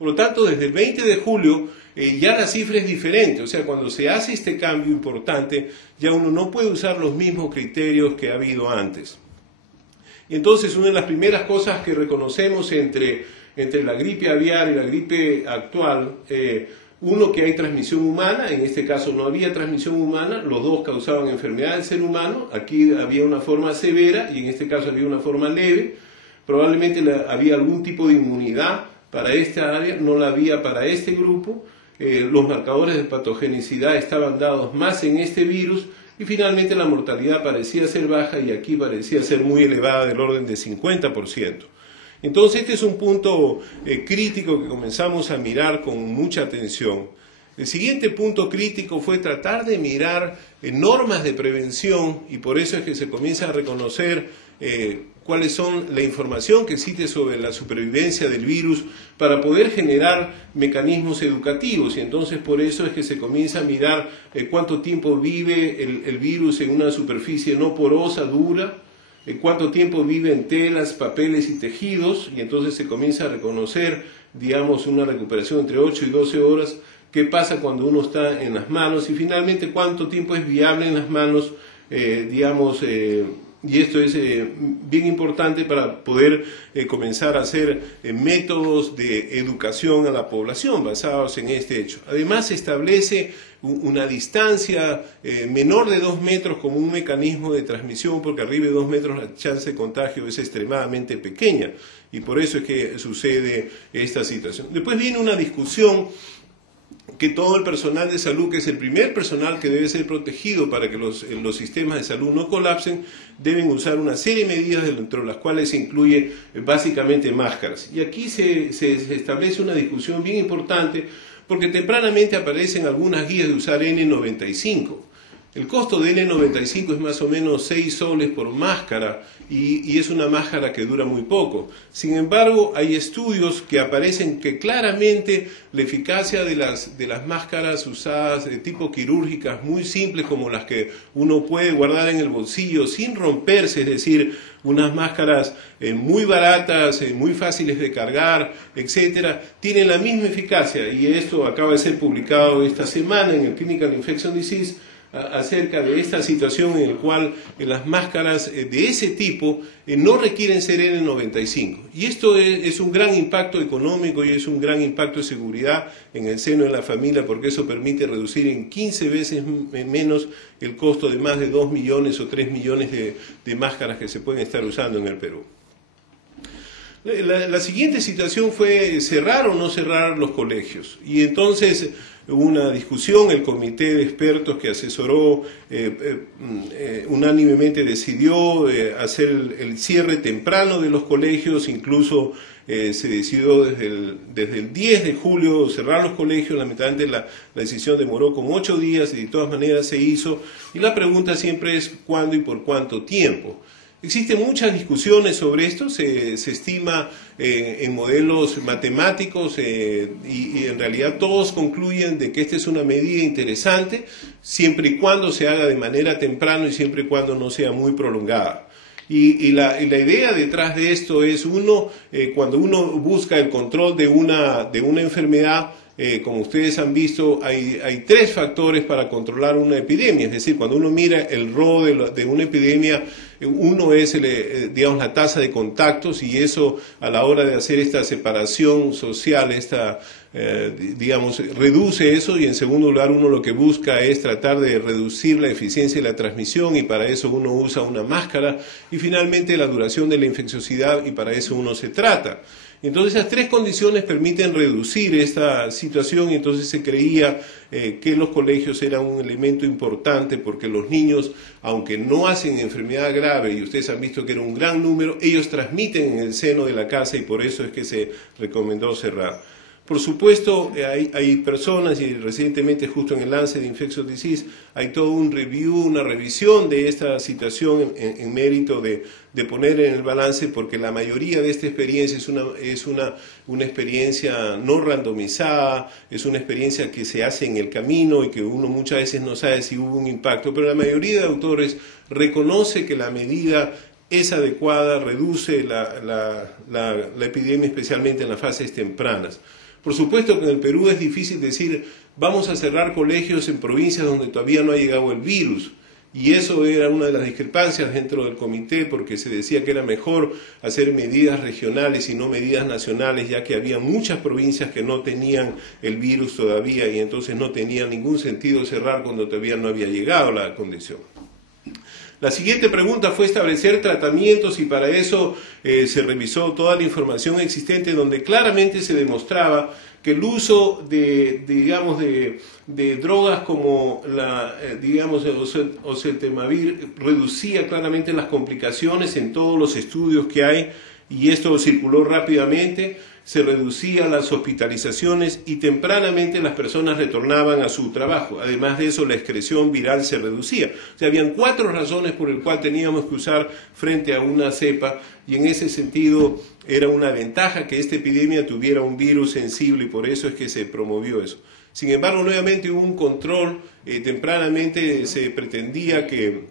Por lo tanto, desde el 20 de julio ya la cifra es diferente. O sea, cuando se hace este cambio importante, ya uno no puede usar los mismos criterios que ha habido antes. Entonces, una de las primeras cosas que reconocemos entre la gripe aviar y la gripe actual, uno, que hay transmisión humana. En este caso no había transmisión humana, los dos causaban enfermedad del ser humano. Aquí había una forma severa y en este caso había una forma leve. Probablemente había algún tipo de inmunidad para esta área, no la había para este grupo. Los marcadores de patogenicidad estaban dados más en este virus y finalmente la mortalidad parecía ser baja y aquí parecía ser muy elevada, del orden de 50%. Entonces este es un punto crítico que comenzamos a mirar con mucha atención. El siguiente punto crítico fue tratar de mirar normas de prevención, y por eso es que se comienza a reconocer cuáles son la información que existe sobre la supervivencia del virus para poder generar mecanismos educativos. Y entonces por eso es que se comienza a mirar cuánto tiempo vive el virus en una superficie no porosa, dura, cuánto tiempo vive en telas, papeles y tejidos, y entonces se comienza a reconocer, digamos, una recuperación entre 8 y 12 horas, qué pasa cuando uno está en las manos, y finalmente cuánto tiempo es viable en las manos, y esto es bien importante para poder comenzar a hacer métodos de educación a la población basados en este hecho. Además, se establece una distancia menor de 2 metros como un mecanismo de transmisión, porque arriba de 2 metros la chance de contagio es extremadamente pequeña, y por eso es que sucede esta situación. Después viene una discusión que todo el personal de salud, que es el primer personal que debe ser protegido para que los sistemas de salud no colapsen, deben usar una serie de medidas, dentro de las cuales se incluye básicamente máscaras. Y aquí se establece una discusión bien importante, porque tempranamente aparecen algunas guías de usar N95. El costo de N95 es más o menos 6 soles por máscara, y es una máscara que dura muy poco. Sin embargo, hay estudios que aparecen que claramente la eficacia de las máscaras usadas de tipo quirúrgicas, muy simples, como las que uno puede guardar en el bolsillo sin romperse, es decir, unas máscaras muy baratas, muy fáciles de cargar, etcétera, tienen la misma eficacia, y esto acaba de ser publicado esta semana en el Clinical Infectious Disease, acerca de esta situación en la cual las máscaras de ese tipo no requieren ser N95. Y esto es un gran impacto económico y es un gran impacto de seguridad en el seno de la familia, porque eso permite reducir en 15 veces menos el costo de más de 2 millones o 3 millones de máscaras que se pueden estar usando en el Perú. La siguiente situación fue cerrar o no cerrar los colegios. Y entonces hubo una discusión, el comité de expertos que asesoró unánimemente decidió hacer el cierre temprano de los colegios. Incluso se decidió desde el 10 de julio cerrar los colegios. Lamentablemente la decisión demoró como 8 días y de todas maneras se hizo. Y la pregunta siempre es ¿cuándo y por cuánto tiempo? Existen muchas discusiones sobre esto, se estima en modelos matemáticos y en realidad todos concluyen de que esta es una medida interesante siempre y cuando se haga de manera temprana y siempre y cuando no sea muy prolongada. Y la idea detrás de esto es cuando uno busca el control de una enfermedad, como ustedes han visto, hay 3 factores para controlar una epidemia. Es decir, cuando uno mira el RO de una epidemia, uno es digamos, la tasa de contactos, y eso a la hora de hacer esta separación social, digamos, reduce eso. Y en segundo lugar, uno lo que busca es tratar de reducir la eficiencia de la transmisión, y para eso uno usa una máscara. Y finalmente la duración de la infecciosidad, y para eso uno se trata. Entonces esas 3 condiciones permiten reducir esta situación, y entonces se creía que los colegios eran un elemento importante, porque los niños, aunque no hacen enfermedad grave, y ustedes han visto que era un gran número, ellos transmiten en el seno de la casa, y por eso es que se recomendó cerrar. Por supuesto, hay personas, y recientemente justo en el Lancet Infectious Disease hay todo un review, una revisión de esta situación en mérito de poner en el balance, porque la mayoría de esta experiencia es una experiencia no randomizada, es una experiencia que se hace en el camino y que uno muchas veces no sabe si hubo un impacto, pero la mayoría de autores reconoce que la medida es adecuada, reduce la epidemia, especialmente en las fases tempranas. Por supuesto que en el Perú es difícil decir, vamos a cerrar colegios en provincias donde todavía no ha llegado el virus. Y eso era una de las discrepancias dentro del comité, porque se decía que era mejor hacer medidas regionales y no medidas nacionales, ya que había muchas provincias que no tenían el virus todavía y entonces no tenía ningún sentido cerrar cuando todavía no había llegado la condición. La siguiente pregunta fue establecer tratamientos y para eso se revisó toda la información existente donde claramente se demostraba que el uso de drogas como el oseltamivir reducía claramente las complicaciones en todos los estudios que hay y esto circuló rápidamente, se reducían las hospitalizaciones y tempranamente las personas retornaban a su trabajo. Además de eso, la excreción viral se reducía. O sea, habían 4 razones por las cuales teníamos que usar frente a una cepa y en ese sentido era una ventaja que esta epidemia tuviera un virus sensible y por eso es que se promovió eso. Sin embargo, nuevamente hubo un control, tempranamente se pretendía que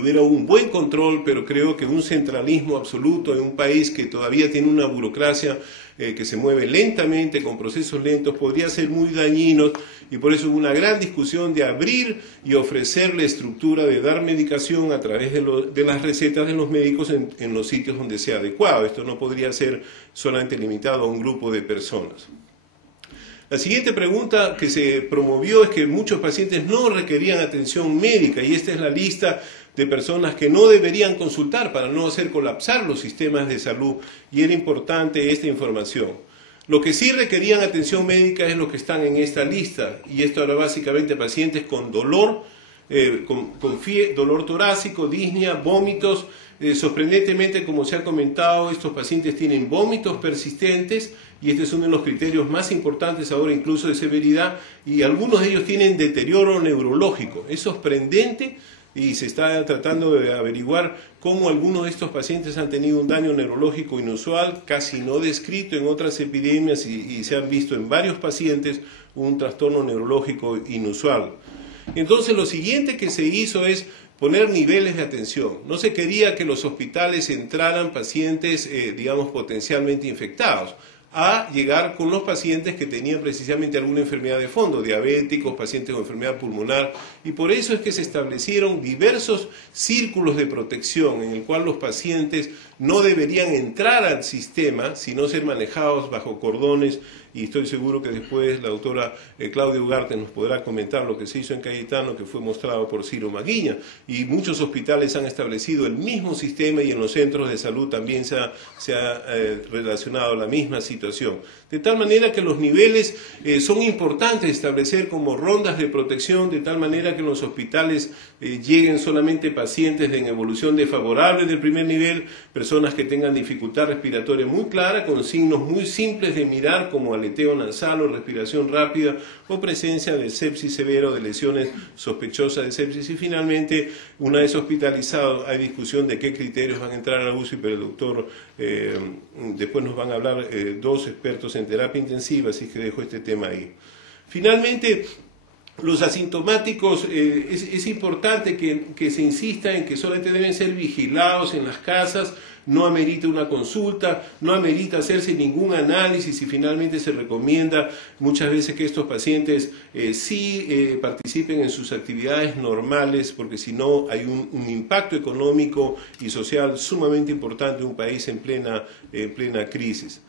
hubiera un buen control, pero creo que un centralismo absoluto en un país que todavía tiene una burocracia que se mueve lentamente, con procesos lentos, podría ser muy dañino y por eso hubo una gran discusión de abrir y ofrecer la estructura de dar medicación a través de las recetas de los médicos en los sitios donde sea adecuado. Esto no podría ser solamente limitado a un grupo de personas. La siguiente pregunta que se promovió es que muchos pacientes no requerían atención médica y esta es la lista de personas que no deberían consultar para no hacer colapsar los sistemas de salud y era importante esta información. Lo que sí requerían atención médica es lo que están en esta lista y esto era básicamente pacientes con dolor, dolor torácico, disnea, vómitos. Sorprendentemente, como se ha comentado, estos pacientes tienen vómitos persistentes y este es uno de los criterios más importantes ahora incluso de severidad y algunos de ellos tienen deterioro neurológico. Es sorprendente y se está tratando de averiguar cómo algunos de estos pacientes han tenido un daño neurológico inusual, casi no descrito en otras epidemias y se han visto en varios pacientes un trastorno neurológico inusual. Entonces lo siguiente que se hizo es poner niveles de atención. No se quería que los hospitales entraran pacientes, potencialmente infectados, a llegar con los pacientes que tenían precisamente alguna enfermedad de fondo, diabéticos, pacientes con enfermedad pulmonar, y por eso es que se establecieron diversos círculos de protección en el cual los pacientes no deberían entrar al sistema, sino ser manejados bajo cordones, y estoy seguro que después la doctora Claudia Ugarte nos podrá comentar lo que se hizo en Cayetano, que fue mostrado por Ciro Maguiña, y muchos hospitales han establecido el mismo sistema y en los centros de salud también se ha relacionado la misma situación. De tal manera que los niveles son importantes establecer como rondas de protección, de tal manera que en los hospitales lleguen solamente pacientes en evolución desfavorable del primer nivel, personas que tengan dificultad respiratoria muy clara, con signos muy simples de mirar como aleteo nasal o respiración rápida o presencia de sepsis severo, de lesiones sospechosas de sepsis y finalmente, una vez hospitalizado, hay discusión de qué criterios van a entrar a la UCI, pero el doctor después nos van a hablar 2 expertos en terapia intensiva, así que dejo este tema ahí. Finalmente, los asintomáticos, es importante que se insista en que solamente deben ser vigilados en las casas, no amerita una consulta, no amerita hacerse ningún análisis y finalmente se recomienda muchas veces que estos pacientes sí participen en sus actividades normales porque si no hay un impacto económico y social sumamente importante en un país en plena crisis.